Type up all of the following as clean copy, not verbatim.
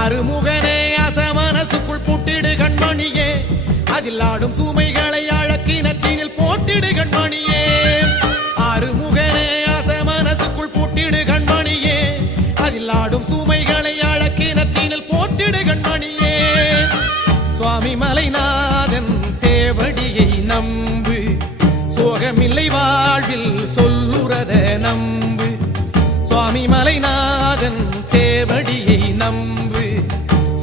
அருமுகனே அசமனசுக்குள் புட்டிடு கண்மணியே, அதில் ஆடும் சுமைகளை அழக்கினத்தினில் போட்டிடு கண்மணியே. அருமுகனே அசமனசுக்குள் புட்டிடு கண்மணியே, அதில் ஆடும் சுமைகளை அழக்கினத்தினில் போட்டிடு கண்மணியே. சுவாமி மலைநாதன் சேவடியை நம்பு, சோகமில்லை வாழ்வில் சொல்லுறத நம்பு. சுவாமி மலைநாதன் சேவடியை நம்பு,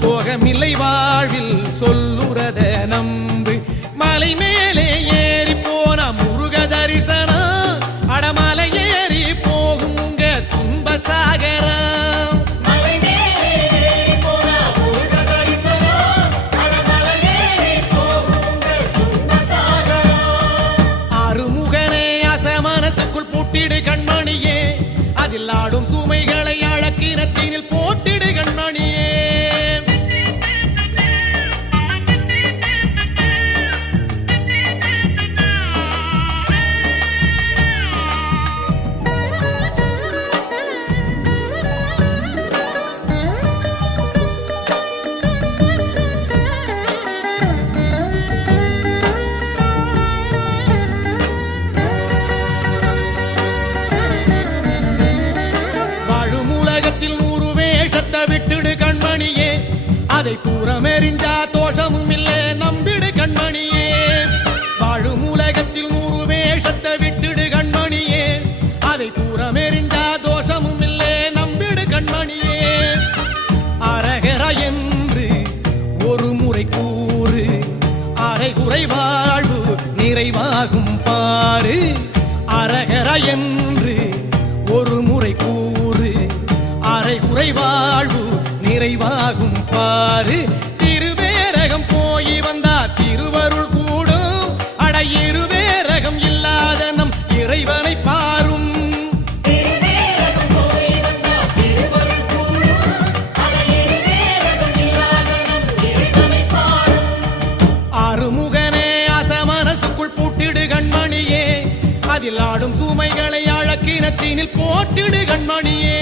சோகமில்லை வாழ்வில் சொல்லுறத நம்பு. மலை மேலே ஏறி போன முருக தரிசனம், அடமலை ஏறி போகும் உங்க துன்ப சாகரம். அருமுகனே அசமனசுக்குள் புட்டிடு கண்மணியே, அதில் ஆடும் சுமைகளை அழக்கினத்தினில் போட்டிடு கண்மணியே. விட்டுடு கண்மணியே, அதை தூரமெறிஞ்சா தோஷமும் இல்லை நம்பிடு கண்மணியே. வாழும் உலகத்தில் 100 வேஷத்தை விட்டுடு கண்மணியே, அதை தூரமெறிஞ்சா தோஷமும் இல்லை நம்பிடு கண்மணியே. அரகர என்று ஒரு முறை கூறு, அரைகுறை வாழ்வு நிறைவாகும் பாரு. அரகர என்று ஒரு முறை கூறு, அரைகுறை வாழ்வு நிறைவாகும் பாரு. திருவேரகம் போய் வந்தா திருவருள் கூடும், அட இருவேரகம் இல்லாத நம் இறைவனை பாரும். அருமுகனே அசமனசுக்குள் பூட்டிடு கண்மணியே, அதில் ஆடும் சுமைகளை அழக்கினத்தினில் போட்டிடு கண்மணியே.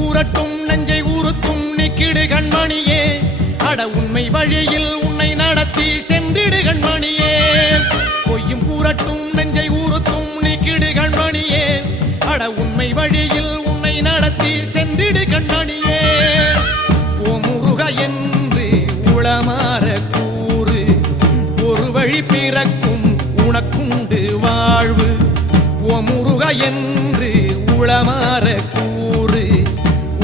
புரட்டும் நெஞ்சை உறுத்தும் நிக்கிடு கண்மணியே, அட உண்மை வழியில் உன்னை நடத்தி சென்றிடு கண்மணியே. பொய்யும் புரட்டும் நெஞ்சை உறுத்தும் நிக்கிடு கண்மணியே, அட உண்மை வழியில் உன்னை நடத்தி சென்றிடு கண்மணியே. ஓ முருக என்று உளமாற கூறு, ஒரு வழி பிறக்கும் உனக்குண்டு வாழ்வு. ஓ முருக என்று உளமாற கூறு,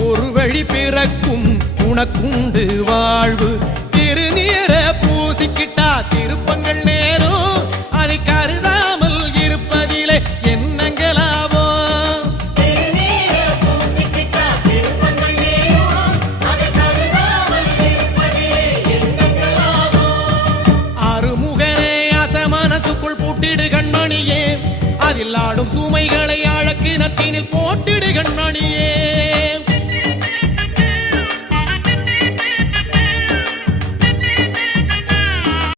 ஒரு வழி பிறக்கும் உனக்குண்டு வாழ்வு. திருநீர பூசிக்கிட்டா திருப்பங்கள் நேரும், அதை கருதாமல் இருப்பதிலே என்னங்களாவோ. அருமுகனே அசமனசுக்குள் பூட்டிடு கண்மணியே, அதில் ஆடும் சுமைகளை அழக்கினத்தினில் போட்டிடு கண்மணியே.